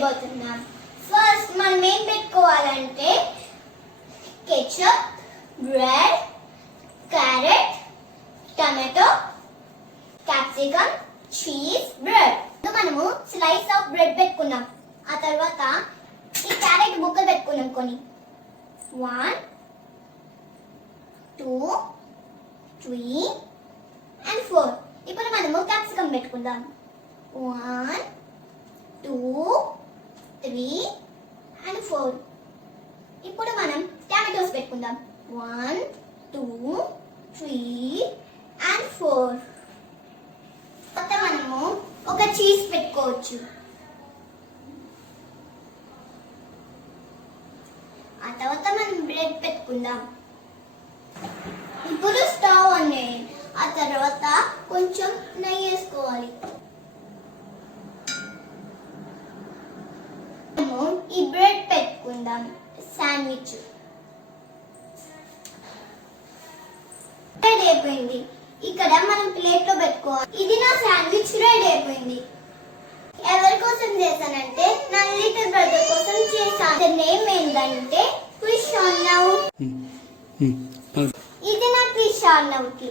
చేయబోతున్నాం. ఫస్ట్ మనం ఏం పెట్టుకోవాలంటే ketchup, bread, carrot, tomato, capsicum, cheese, bread. మనము స్లైస్ ఆఫ్ బ్రెడ్ పెట్టుకున్నాం. ఆ తర్వాత ఈ క్యారెట్ ముక్కలు పెట్టుకున్నాం కొన్ని. 1 2 3 and 4. ఇప్పుడు మనము క్యాప్సికమ్ పెట్టుకుందాం. 1 2 3 and 4. ఇప్పుడు మనం టమాటోస్ పెట్టుకుందాం. 1 2 3 and 4. తర్వాత మనము ఒక చీజ్ పెట్టుకోవచ్చు. ఆ తర్వాత మనం బ్రెడ్ పెట్టుకుందాం. ఇప్పుడు స్టవ్ ఆన్ చేయండి. ఆ తర్వాత కొంచెం నెయ్యి వేసుకోవాలి. ఈ బ్రెడ్ పెట్టుకుందాం. శాండ్విచ్ రెడీ అయిపోయింది. ఇక్కడ మనం ప్లేట్ లో పెట్టుకోవాలి. ఇది నా శాండ్విచ్ రెడీ అయిపోయింది. ఎవరి కోసం చేశానంటే నా లిటిల్ బ్రదర్ కోసం చేశాను. నేమ్ ఏంటంటే క్రిష్ ఆన్ నౌ. ఇది నా క్రిష్ ఆన్ నౌ కి